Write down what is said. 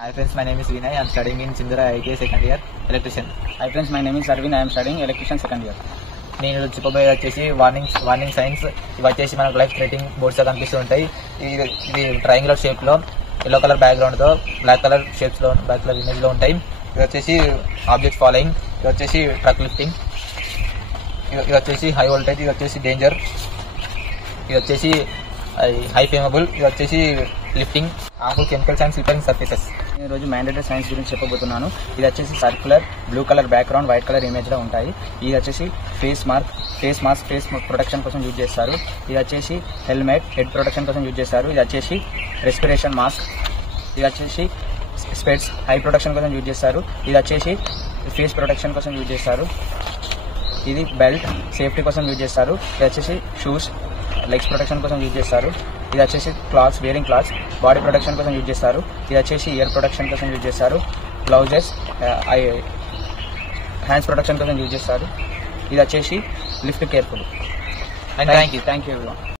Hi friends, my name is Vinay. I am studying in Sindhura ITI second year electrician. Hi friends, my name is Arvind. I am studying electrician second year. నేను చెప్పబోయేది వచ్చేసి warning signs. ఇవి వచ్చేసి మనకు life threatening boards కనిపిస్తూ ఉంటాయి. ఇది triangular shape లో ఎల్లో కలర్ బ్యాక్గ్రౌండ్ తో బ్లాక్ కలర్ షేప్స్ లో బ్లాక్ కలర్ ఇమేజ్ లో ఉంటాయి. ఇది వచ్చేసి ఆబ్జెక్ట్ ఫాలోయింగ్, ఇది వచ్చేసి ట్రక్ లిఫ్టింగ్, ఇది వచ్చేసి హై వోల్టేజ్, ఇది వచ్చేసి డేంజర్, ఇది వచ్చేసి హై ఫ్లేమబుల్, ఇది వచ్చేసి lifting, harmful chemicals and slippering surfaces. ఈ రోజు మ్యాండేటరీ సైన్స్ గురించి చెప్పబోతున్నాను. ఇది వచ్చేసి circular blue colour background white colour image లో ఉంటాయి. ఇది వచ్చేసి ఫేస్ మాస్క్ ప్రొటెక్షన్ కోసం యూజ్ చేస్తారు. ఇది వచ్చేసి హెల్మెట్ హెడ్ ప్రొటెక్షన్ కోసం యూజ్ చేస్తారు. ఇది వచ్చేసి రెస్పిరేషన్ మాస్క్, ఇది వచ్చేసి స్పెట్స్ హై ప్రొటెక్షన్ కోసం యూజ్ చేస్తారు. ఇది వచ్చేసి ఫేస్ ప్రొటెక్షన్ కోసం యూజ్ చేస్తారు. ఇది బెల్ట్ సేఫ్టీ కోసం యూజ్ చేస్తారు. ఇది వచ్చేసి షూస్ లెగ్స్ ప్రొటెక్షన్ కోసం యూజ్ చేస్తారు. ఇది వచ్చేసి clothes wearing clothes body protection కోసం యూజ్ చేస్తారు. ఇది వచ్చేసి ఇయర్ ప్రొటెక్షన్ కోసం యూజ్ చేస్తారు. గ్లౌజెస్ హ్యాండ్స్ ప్రొటెక్షన్ కోసం యూజ్ చేస్తారు. ఇది వచ్చేసి lift careful. And thank you everyone.